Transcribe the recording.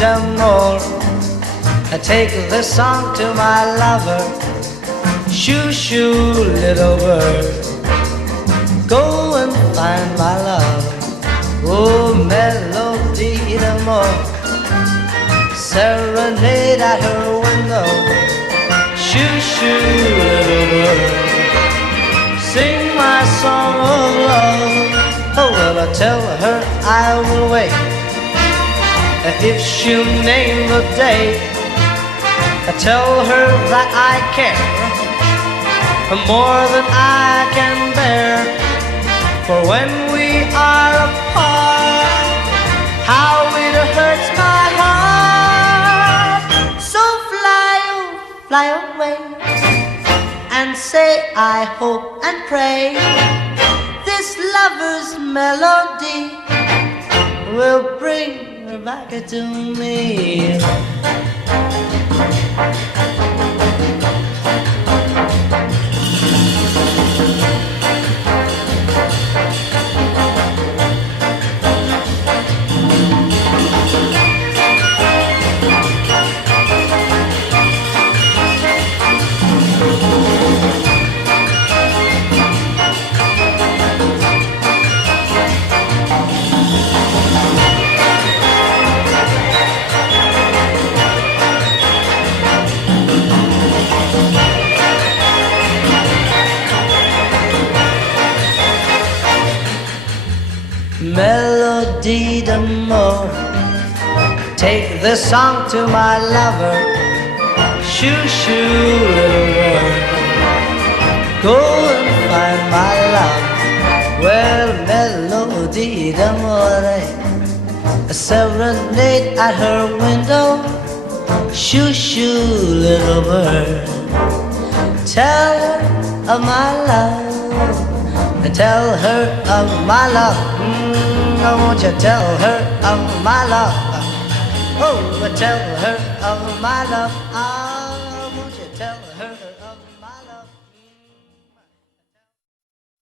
d'amour. I take this song to my lover. Shoo, shoo, little bird, go and find my love. Oh, melody d'amour, serenade at her window. Shoo, shoo, little bird, sing my song of love. Oh, well, I tell her I will wait. If she'll name the day, I tell her that I care more than I can bear. For when we are apart, how it hurts my heart. So fly, oh, fly away, and say I hope and pray this lover's melody will bring her back to me. Melody d'amour, take this song to my lover. Shoo, shoo, little bird, go and find my love. Well, melody d'amour, a serenade at her window. Shoo, shoo, little bird, tell her of my love. Tell her of my love. Won't you tell her of my love? Oh, tell her of my love.